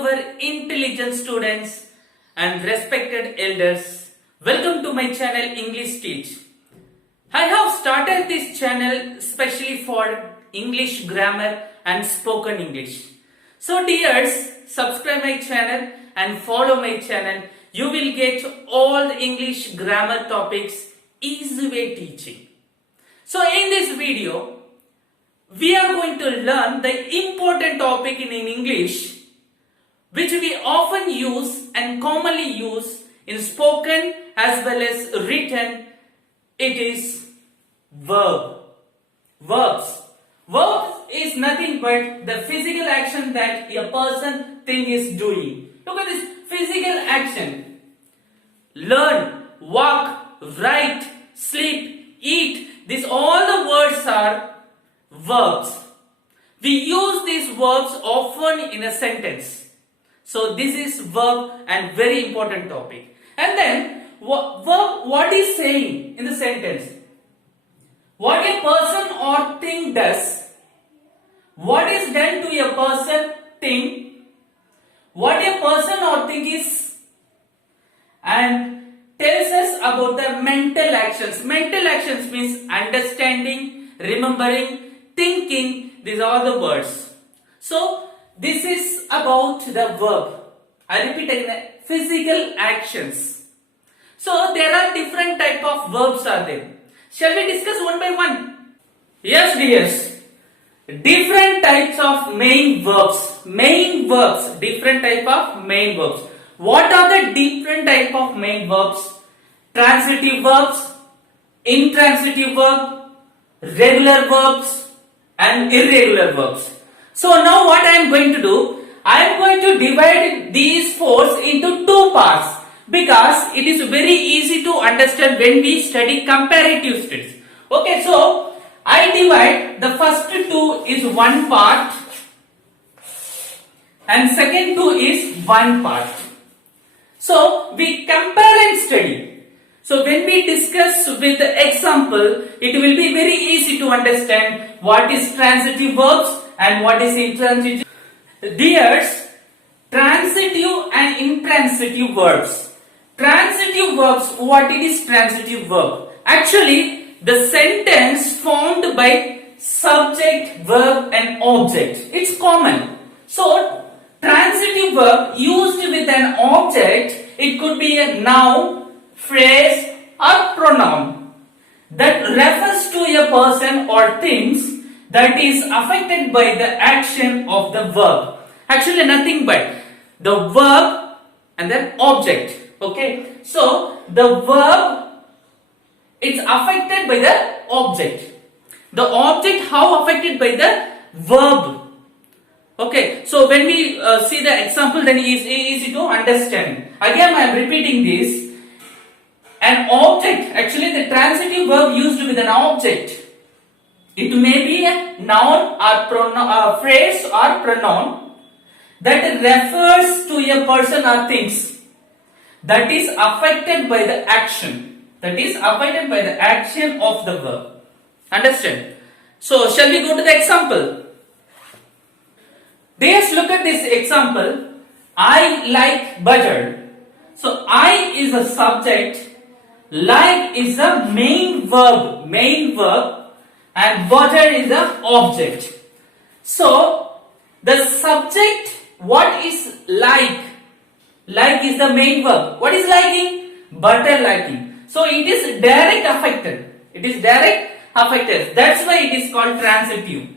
our intelligent students and respected elders. Welcome to my channel English Teach. I have started this channel specially for English grammar and spoken English. So dears, subscribe my channel and follow my channel. You will get all the English grammar topics easy way teaching. So in this video, we are going to learn the important topic in English which we often use and commonly use in spoken as well as written. It is verb. Verbs. Verbs is nothing but the physical action that a person thing is doing. Look at this physical action. Learn, walk, write, sleep, eat. These all the words are verbs. We use these verbs often in a sentence. So this is verb and very important topic. And then verb, what is saying in the sentence? What a person or thing does. What is done to a person, thing. What a person or thing is. And tells us about the mental actions. Mental actions means understanding, remembering, thinking. These are the words. So this is about the verb. I repeat again, physical actions. So there are different type of verbs are there. Shall we discuss one by one? Yes, dears. Different types of main verbs. Main verbs. Different type of main verbs. What are the different type of main verbs? Transitive verbs, intransitive verb, regular verbs and irregular verbs. So now what I am going to do, I am going to divide these fours into two parts because it is very easy to understand when we study comparative studies. Okay, so I divide the first two is one part and second two is one part. So we compare and study. So when we discuss with the example, it will be very easy to understand what is transitive verbs and what is intransitive. Dears, transitive and intransitive verbs. Transitive verbs, what it is transitive verb? Actually, the sentence formed by subject, verb and object. It's common. So, transitive verb used with an object, it could be a noun, phrase or pronoun that refers to a person or things that is affected by the action of the verb. Actually nothing but the verb and then object. Okay, so the verb it's affected by the object. The object how affected by the verb. Okay, so when we see the example, then it is easy to understand. Again I am repeating this. An object, actually the transitive verb used with an object. It may be a noun or pronoun, phrase or pronoun that refers to a person or things that is affected by the action. That is affected by the action of the verb. Understand? So shall we go to the example? Let's look at this example. I like butter. So I is a subject. Like is the main verb, and butter is the object. So the subject, what is like? Like is the main verb. What is liking? Butter liking. So it is direct affected. It is direct affected. That's why it is called transitive.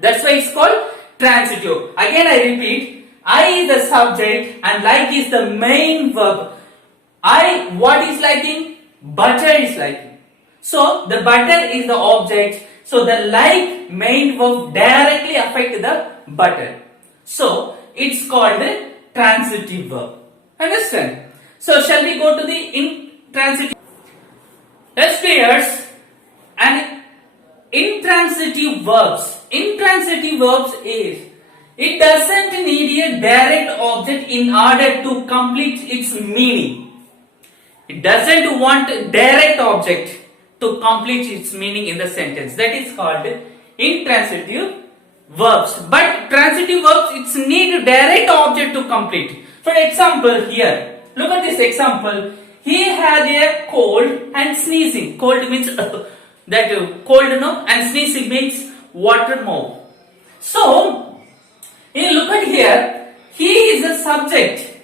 That's why it's called transitive. Again I repeat, I is the subject and like is the main verb. I, what is liking? Butter is liking. So the butter is the object. So the like main verb directly affect the butter. So it's called the transitive verb. Understand? So shall we go to the intransitive? Let's clears and intransitive verbs. Intransitive verbs is it doesn't need a direct object in order to complete its meaning. It doesn't want direct object to complete its meaning in the sentence. That is called intransitive verbs, but transitive verbs it's need direct object to complete. For example, here look at this example. He had a cold and sneezing. Cold means that cold, no, and sneezing means water mouth. So you look at here, he is a subject.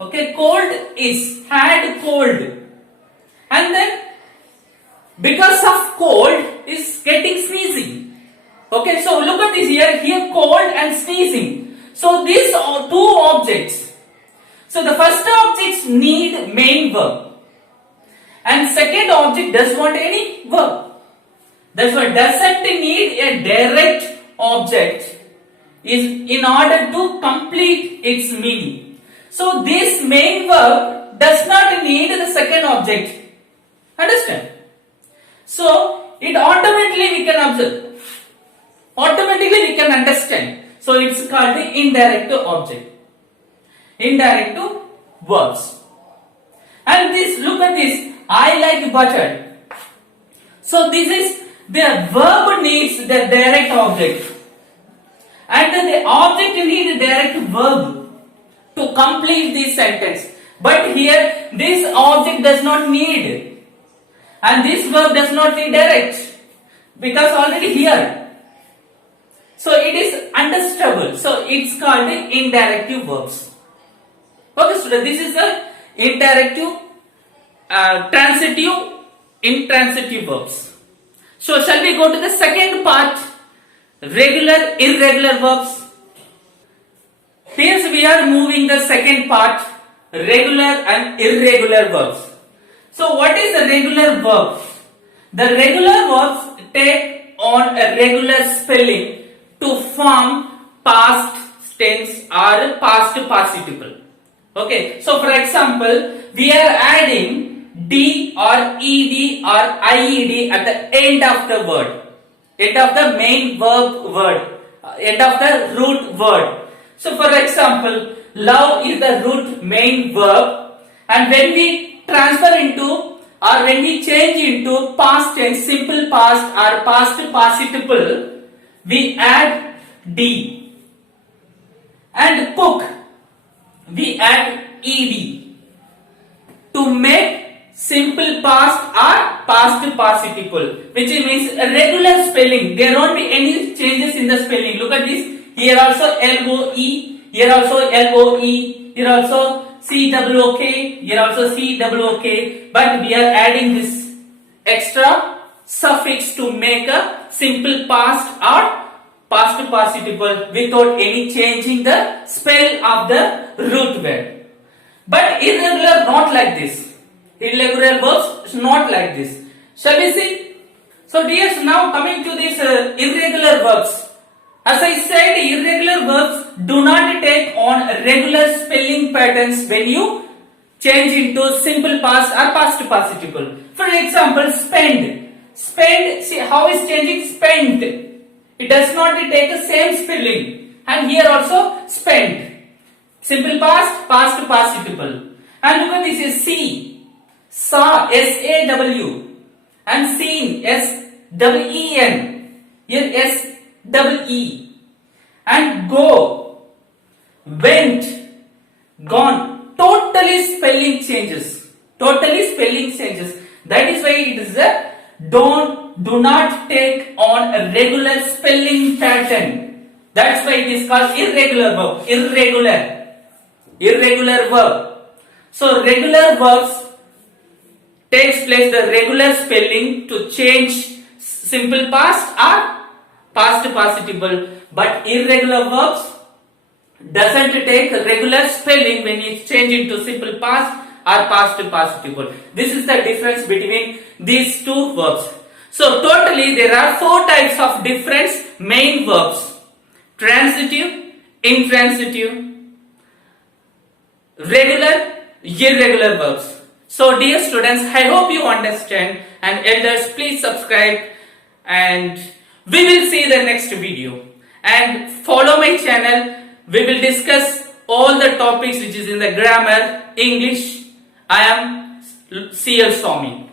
Okay, cold is had cold, and then because of cold is getting sneezing. Okay, so look at this here cold and sneezing. So these are two objects. So the first objects need main verb, and second object does not any verb. That's why doesn't need a direct object is in order to complete its meaning. So this main verb does not need the second object. Understand? So it automatically we can observe. Automatically we can understand. So it's called the indirect object. Indirect verbs. And this, look at this. I like butter. So this is the verb needs the direct object. And the object needs direct verb to complete this sentence. But here this object does not need. And this verb does not need direct. Because already here. So it is understandable. So it's called the indirect verbs. Okay, student, this is the interactive, transitive, intransitive verbs. So shall we go to the second part, regular, irregular verbs. Here we are moving the second part, regular and irregular verbs. So what is the regular verb? The regular verbs take on a regular spelling to form past tense or past participle. Okay, so for example, we are adding D or ED or IED at the end of the word, end of the main verb word, end of the root word. So for example, love is the root main verb, and when we transfer into or when we change into past tense, simple past or past participle, we add D. And cook, we add ed to make simple past or past participle, which means a regular spelling. There won't be any changes in the spelling. Look at this. Here also LOE, here also LOE, here also COOK, here also COOK, but we are adding this extra suffix to make a simple past or past participle without any changing the spell of the root word. But irregular not like this. Irregular verbs is not like this. Shall we see? So dears, now coming to these irregular verbs. As I said, irregular verbs do not take on regular spelling patterns when you change into simple past or past participle. For example, spend. Spend, see how is changing? Spent. It does not take the same spelling. And here also spend. Simple past, past participle. And look at this is see. Saw, SAW. And seen, SEEN. Here SEE. And go, went, gone. Totally spelling changes. Totally spelling changes. That is why it is a do not take on a regular spelling pattern. That's why it is called irregular verb. Irregular verb. So regular verbs takes place the regular spelling to change simple past or past participle, but irregular verbs doesn't take regular spelling when it change into simple past or past participle. This is the difference between these two verbs. So totally there are 4 types of different main verbs: transitive, intransitive, regular, irregular verbs. So dear students, I hope you understand, and elders please subscribe, and we will see the next video. And follow my channel. We will discuss all the topics which is in the grammar, English. I am C.L.SAMY.